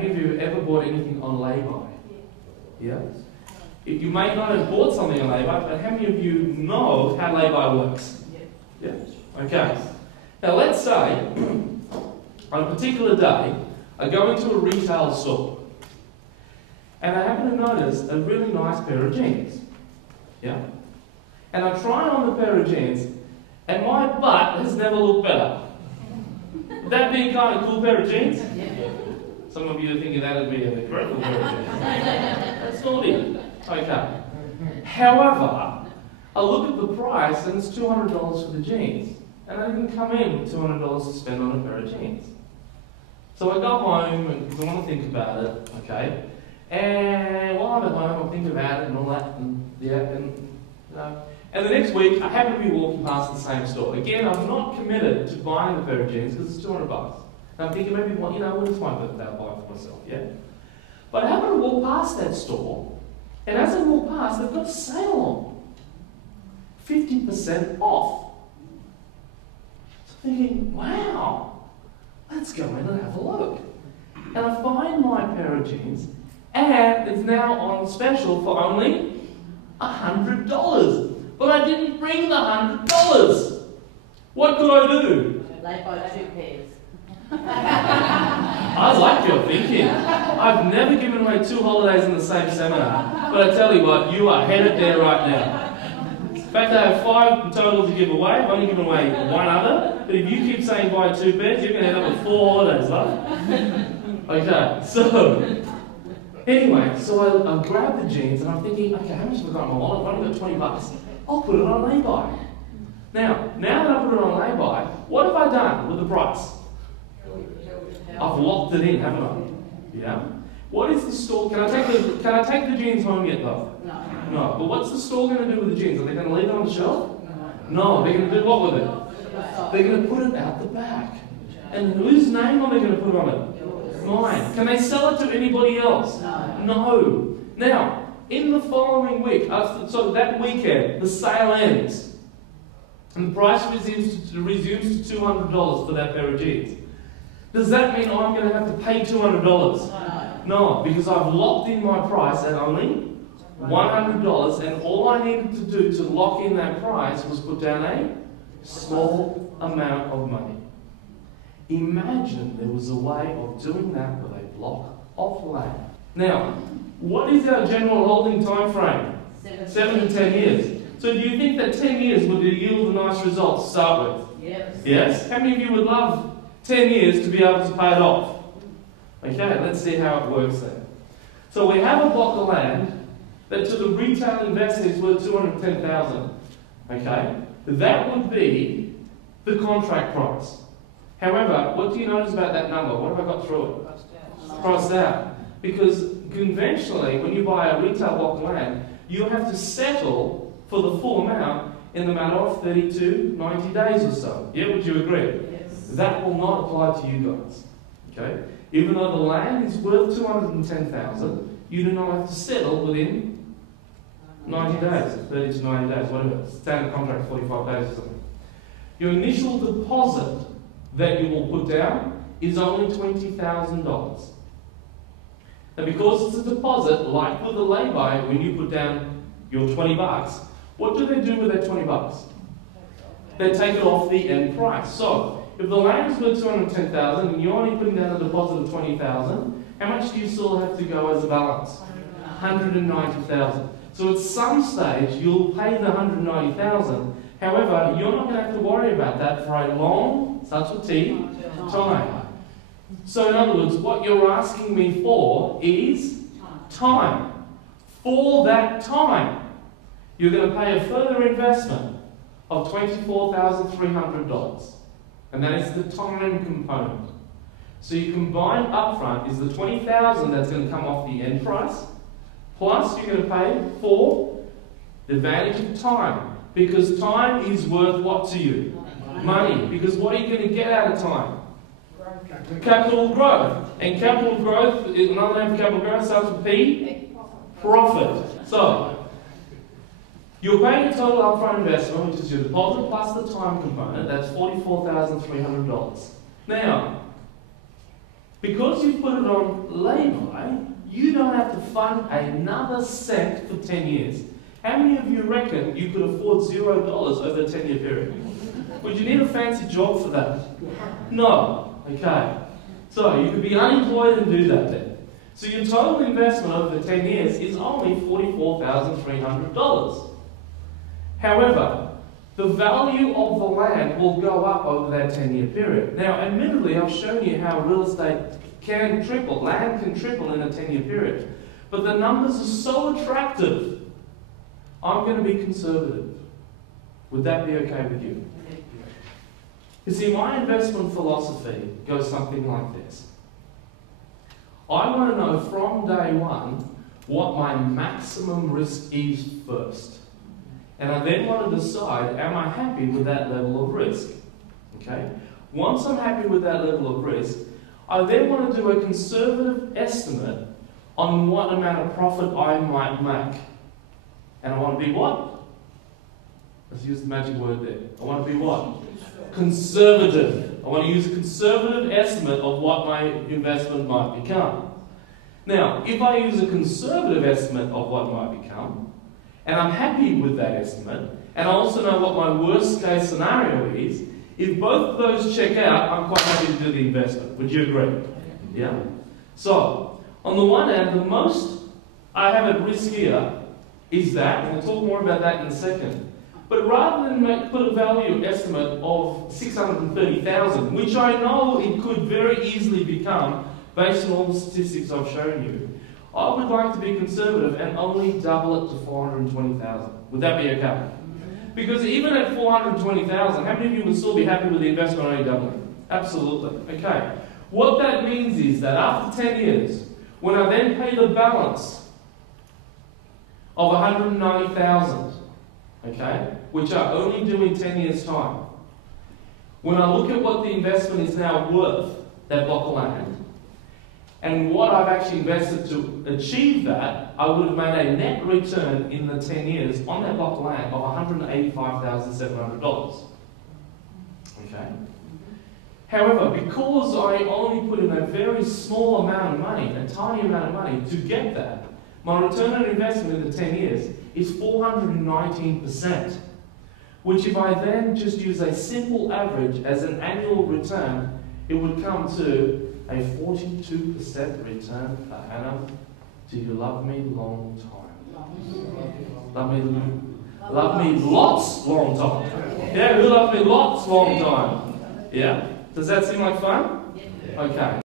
many of you have ever bought anything on lay-by? Yeah? You may not have bought something on lay-by, but how many of you know how lay-by works? Yeah? Okay. Now let's say, on a particular day, I go into a retail store, and I happen to notice a really nice pair of jeans. Yeah? And I try on the pair of jeans, and my butt has never looked better. Would that be a kind of cool pair of jeans? Some of you are thinking that would be an incredible pair of jeans. That's naughty. Okay. However, I look at the price, and it's $200 for the jeans. And I didn't come in with $200 to spend on a pair of jeans. So I go home, because I want to think about it, okay? And while I'm at home, I think about it and all that, and yeah, and the next week, I happen to be walking past the same store. Again, I'm not committed to buying the pair of jeans because it's $200. And I'm thinking maybe, well, when it's my birthday, I'll buy it for myself, yeah? But I happen to walk past that store, and as I walk past, they've got a sale on. 50% off. So I'm thinking, wow, let's go in and have a look. And I find my pair of jeans, and it's now on special for only $100. But I didn't bring the $100. What could I do? Lay by 2 pairs. I like your thinking. I've never given away 2 holidays in the same seminar. But I tell you what, you are headed there right now. In fact, I have 5 in total to give away. I've only given away 1 other. But if you keep saying buy 2 pairs, you're going to end up with 4 holidays, love. Okay, so anyway, so I grab the jeans and I'm thinking, okay, how much have I got in my wallet? I've only got $20. I'll put it on lay-by. Now that I put it on lay-by, what have I done with the price? I've locked it in, haven't I? Yeah. What is the store? Can I take the jeans home yet, though? No. No. But what's the store going to do with the jeans? Are they going to leave it on the shelf? No. They're going to do what with it? They're going to put it out the back. And whose name are they going to put on it? Mine. Can they sell it to anybody else? No. Now, in the following week, so that weekend, the sale ends. And the price resumes to $200 for that pair of jeans. Does that mean I'm going to have to pay $200? No, because I've locked in my price at only $100, and all I needed to do to lock in that price was put down a small amount of money. Imagine there was a way of doing that with a block of land. Now, what is our general holding time frame? 7 to 10 years. So do you think that 10 years would yield a nice result to start with? Yes. Yes? How many of you would love 10 years to be able to pay it off? Okay, let's see how it works then. So we have a block of land that to the retail investor is worth $210,000. Okay? That would be the contract price. However, what do you notice about that number? What have I got through it? Crossed out. Because conventionally, when you buy a retail block of land, you have to settle for the full amount in the matter of 30 to 90 days or so. Yeah, would you agree? Yes. That will not apply to you guys. Okay? Even though the land is worth $210,000, you do not have to settle within 90 days, 30 to 90 days, whatever. Standard contract, 45 days or something. Your initial deposit that you will put down is only $20,000. Now, because it's a deposit, like with the lay-by, when you put down your $20, what do they do with that $20? They take it off the end price. So, if the land is worth $210,000 and you're only putting down a deposit of $20,000, how much do you still have to go as a balance? $190,000. So at some stage, you'll pay the $190,000. However, you're not going to have to worry about that for a long, starts with T, time. So in other words, what you're asking me for is time. For that time, you're going to pay a further investment of $24,300. And that is the time component. So you combine upfront is the $20,000 that's going to come off the end price, plus you're going to pay for the advantage of time. Because time is worth what to you? Money. Because what are you going to get out of time? Capital growth. And capital growth, another name for capital growth starts with P? Profit. So, you're paying a total upfront investment, which is your deposit plus the time component. That's $44,300. Now, Because you put it on lay-by, you don't have to fund another cent for 10 years. How many of you reckon you could afford $0 over a 10-year period? Would you need a fancy job for that? No. Okay. So you could be unemployed and do that then. So your total investment over the 10 years is only $44,300. However, the value of the land will go up over that 10-year period. Now, admittedly, I've shown you how real estate can triple, land can triple in a 10-year period. But the numbers are so attractive, I'm going to be conservative. Would that be okay with you? You see, my investment philosophy goes something like this. I want to know from day one what my maximum risk is first. And I then want to decide, am I happy with that level of risk? Okay? Once I'm happy with that level of risk, I then want to do a conservative estimate on what amount of profit I might make. And I want to be what? Let's use the magic word there. I want to be what? Conservative. I want to use a conservative estimate of what my investment might become. Now, if I use a conservative estimate of what it might become, and I'm happy with that estimate, and I also know what my worst case scenario is, if both of those check out, I'm quite happy to do the investment. Would you agree? Yeah? So, on the one hand, the most I have at risk here is that, and we'll talk more about that in a second, but rather than put a value estimate of $630,000, which I know it could very easily become based on all the statistics I've shown you, I would like to be conservative and only double it to $420,000. Would that be okay? Because even at $420,000, how many of you would still be happy with the investment only doubling? Absolutely. Okay. What that means is that after 10 years, when I then pay the balance of $190,000, okay, which I only do in 10 years' time, when I look at what the investment is now worth, that block of land, and what I've actually invested to achieve that, I would have made a net return in the 10 years on that block of land of $185,700. Okay? However, because I only put in a very small amount of money, a tiny amount of money to get that, my return on investment in the 10 years is 419%. Which if I then just use a simple average as an annual return, it would come to a 42% return per annum. Do you love me long time? Love me lots long time. Yeah, who loves me lots long time? Yeah? Does that seem like fun? Okay.